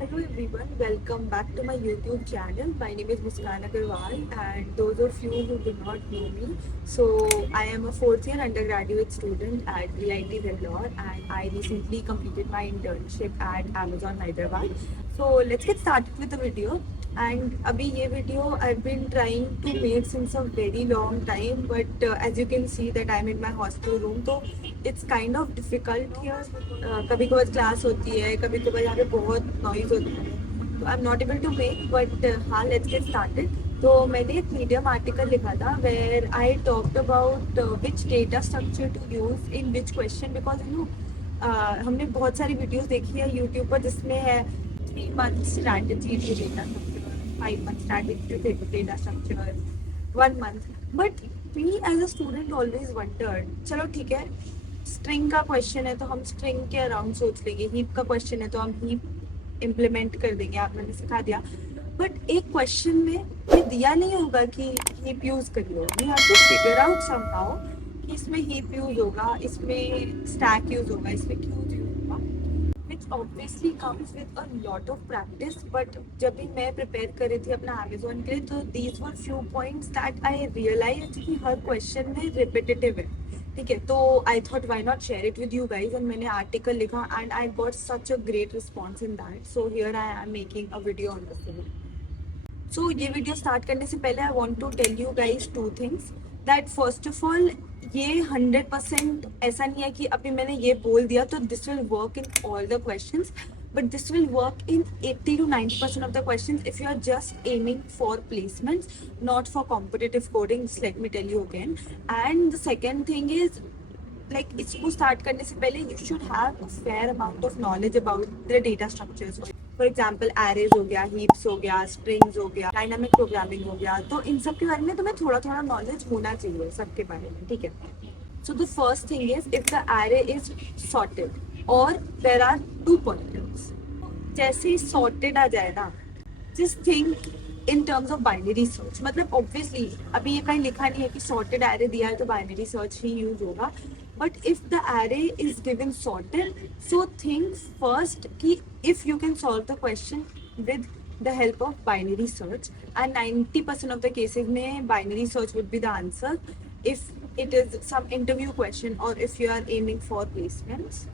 Hello everyone, welcome back to my YouTube channel. My name is Muskan Agarwal, and those of you who do not know me, I am a fourth year undergraduate student at VIT Vellore, and I recently completed my internship at Amazon Hyderabad. So let's get started with the video. And अभी ये video I've been trying to make since a very long time, but as you can see that I'm in my hostel room, तो it's kind of difficult here. कभी कभार class होती है, कभी कभार यहाँ पे बहुत नॉइज होता है, तो I am not able to make, but हाँ, लेट्स गेट स्टार्टेड. तो मैंने एक मीडियम आर्टिकल लिखा था where I talked about which data structure to use in which question, because you know हमने बहुत सारी वीडियोस देखी है यूट्यूब पर जिसमें है 3 month strategy to data structure, 5 month strategy to data structure, 1 month. But me as a student always wondered, चलो ठीक है, स्ट्रिंग का क्वेश्चन है तो हम स्ट्रिंग के अराउंड सोच लेंगे, हीप का क्वेश्चन है तो हम हीप इम्प्लीमेंट कर देंगे, आप मैंने सिखा दिया. बट एक क्वेश्चन में ये दिया नहीं होगा कि हीप यूज करियो, you have to figure out somehow कि इसमें हीप यूज होगा, इसमें स्टैक यूज होगा, इसमें क्यूज यूज होगा, which obviously comes with a lot of practice. But जब भी मैं प्रिपेयर कर रही थी अपना अमेजोन के लिए, तो these were few points that I realized कि हर क्वेश्चन में रिपीटेटिव है. ठीक है, तो I thought why not share it with you guys, and मैंने आर्टिकल लिखा and I got such a great response in that. So here I am making a video on this. So ये video start करने से पहले I want to tell you guys two things. That first of all, ये 100% ऐसा नहीं है कि अभी मैंने ये बोल दिया तो this will work in all the question, but this will work in 80 to 90% of the questions if you are just aiming for placements, not for competitive coding. Just let me tell you again. And the second thing is, like, इसको start करने से पहले you should have a fair amount of knowledge about the data structures. For example, arrays हो गया, heaps हो गया, strings हो गया, dynamic programming हो गया, तो इन सब के बारे में तुम्हें थोड़ा थोड़ा knowledge होना चाहिए सबके बारे में, ठीक है. So the first thing is, if the array is sorted or there are 2 pointers, जैसे ही sorted आ जाए ना, just think in terms of binary search. मतलब obviously अभी ये कहीं लिखा नहीं है कि sorted array दिया है तो binary search ही use होगा. But if the array is given sorted, so think first कि if you can solve the question with the help of binary search, and 90% of the cases में binary search would be the answer if it is some interview question or if you are aiming for placements.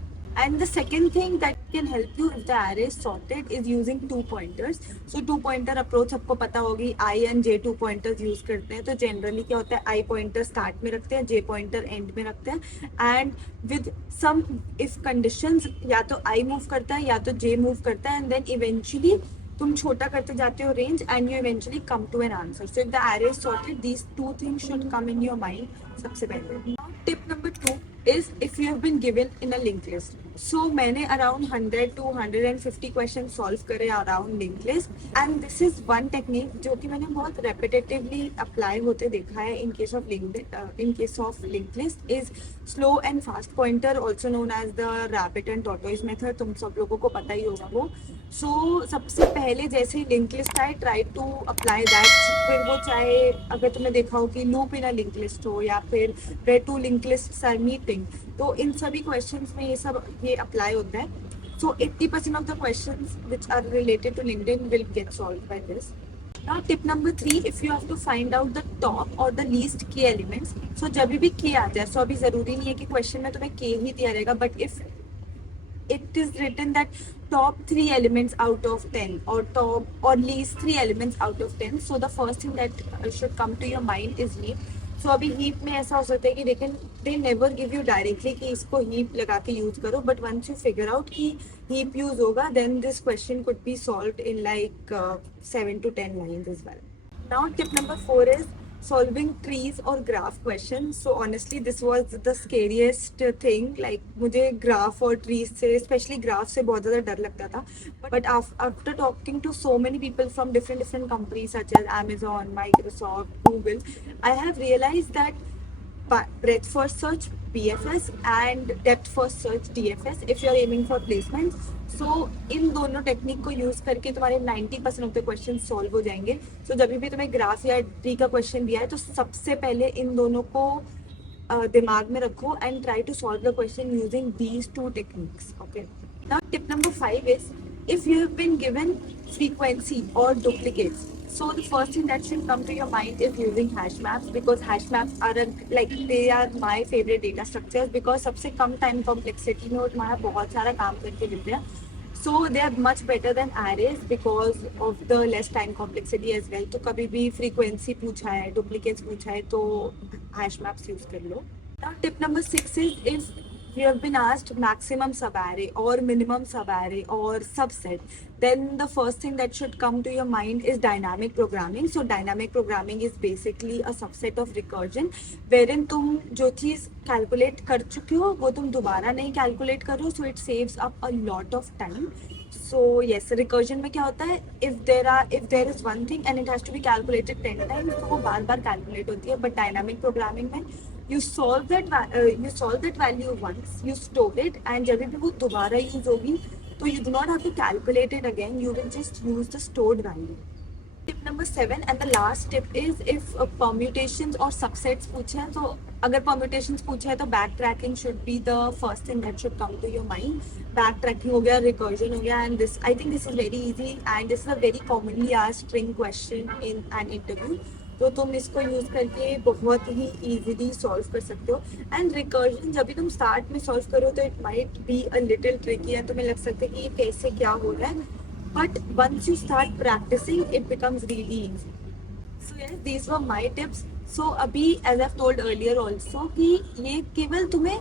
And the second thing that can help you if the array is sorted is using 2 pointers. So 2 pointer approach सबको पता होगी, I and J 2 pointers use करते हैं. तो generally क्या होता है, I pointer start में रखते हैं, J pointer एंड में रखते हैं, and with some if conditions या तो I मूव करता है या तो J मूव करता है, एंड देन इवेंचुअली तुम छोटा करते जाते हो range and you eventually come to an answer. So if the array is sorted, these two things should come in your mind सबसे पहले. Tip number 2 is, if you have been given in a linked list. So मैंने around 100 to 150 questions solve करे around linked list, and this is one technique जो कि मैंने बहुत repetitively apply होते देखा है in case of linked list is slow and fast pointer, also known as the rabbit and tortoise method. तुम सब लोगों को पता ही होगा वो. So सबसे पहले जैसे लिंक लिस्ट आए, ट्राई टू अप्लाई दैट. फिर वो चाहे अगर तुमने देखा हो कि loop in a link list हो या फिर where two link list are meeting, तो इन सभी क्वेश्चंस में ये अप्लाई होता है. So 80% of the questions which are related to LinkedIn will get solved by this. Now tip number 3, if you have to find out the top or the least key elements. So जब भी k आ जाए, so अभी जरूरी नहीं है कि question में तुम्हें k ही दिया रहेगा, but if it is written that top 3 elements out of 10 or top or least 3 elements out of 10, so the first thing that should come to your mind is heap. So अभी heap में ऐसा हो सकता है कि लेकिन they never give you directly कि इसको heap लगा के यूज करो, but once you figure out कि heap यूज होगा, then this question could be solved in like 7 to 10 lines as well. Now tip number 4 is solving trees or graph questions. So honestly this was the scariest thing. Like मुझे graph और trees से, especially graph से बहुत ज़्यादा डर लगता था. But after talking to so many people from different companies such as Amazon, Microsoft, Google, I have realized that breadth first search BFS and depth first search DFS if you are aiming for placements. So इन दोनों technique को use करके तुम्हारे 90% of the question solve हो जाएंगे. सो जब भी तुम्हें graph या ट्री का क्वेश्चन दिया है तो सबसे पहले इन दोनों को दिमाग में रखो and try to solve the question using these 2 techniques. Okay, now tip number 5 is if you have been given frequency or duplicates, so the first thing that should come to your mind is using hash maps, because hash maps are they are my favorite data structures, because सबसे कम time complexity में वो तुम्हारा बहुत सारा काम करके देते हैं. So they are much better than arrays because of the less time complexity as well. तो कभी भी frequency पूछा है, duplicates पूछा है, तो hash maps use कर लो. Now tip number 6 is, if you have been asked maximum subarray or minimum subarray or subset, then the first thing that should come to your mind is dynamic programming. So dynamic programming is basically a subset of recursion, wherein तुम जो चीज़ calculate कर चुके हो वो तुम दोबारा नहीं calculate करो, so it saves up a lot of time. So yes, recursion में क्या होता है, if there is one thing and it has to be calculated 10 times, तो वो बार बार calculate होती है. But dynamic programming में you solve that value once, you store it, and जब भी वो दोबारा use होगी, तो you do not have to calculate it again. You will just use the stored value. Tip number 7 and the last tip is, if permutations or subsets पूछे हैं, तो अगर permutations पूछे हैं तो backtracking should be the first thing that should come to your mind. Backtracking हो गया, recursion हो गया, and this, I think this is very easy and this is a very commonly asked string question in an interview. तो तुम इसको use करके बहुत ही easily solve कर सकते हो. एंड रिकर्जन जब भी तुम स्टार्ट में सॉल्व करो तो it might be a little tricky and तुम्हें लग सकता है कि ये कैसे क्या हो रहा है, but once you start practicing it becomes really easy. So yes, these were my tips. So अभी as I told earlier also कि ये केवल तुम्हें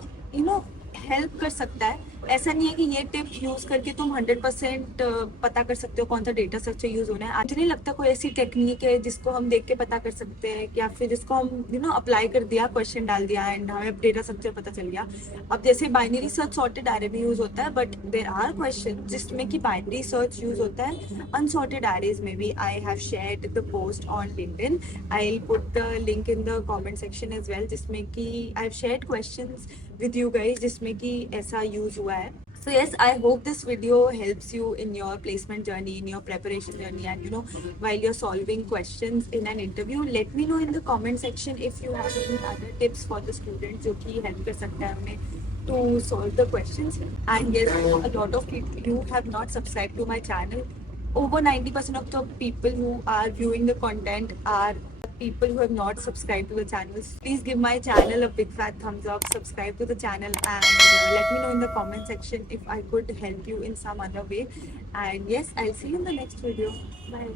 हेल्प कर सकता है. ऐसा नहीं है कि ये टिप यूज करके तुम 100% पता कर सकते हो कौन सा डेटा स्ट्रक्चर यूज होना है. मुझे नहीं लगता कोई ऐसी टेक्निक है जिसको हम देख के पता कर सकते हैं, या फिर जिसको हम अप्लाई कर दिया, क्वेश्चन डाल दिया एंड हमें डेटा स्ट्रक्चर पता चल गया. अब जैसे बाइनरी सर्च सॉर्टेड एरे में यूज होता है, बट देर आर क्वेश्चन जिसमें कि बाइनरी सर्च यूज होता है अनसॉर्टेड एरेज में भी. I have shared the post on LinkedIn, I will put the link in the comment section as well, जिसमें कि I have shared questions with you guys जिसमें कि ऐसा यूज हुआ है. So yes, I hope this video helps you in your placement journey, in your preparation journey, and while you're solving questions in an interview. Let me know in the comment section if you have any other tips for the students जो कि help कर सकता है हमें to solve the questions. And yes, a lot of people who have not subscribed to my channel. Over 90% of the people who are viewing the content are people who have not subscribed to the channel. Please give my channel a big fat thumbs up, subscribe to the channel, and let me know in the comment section if I could help you in some other way. And yes, I'll see you in the next video. Bye.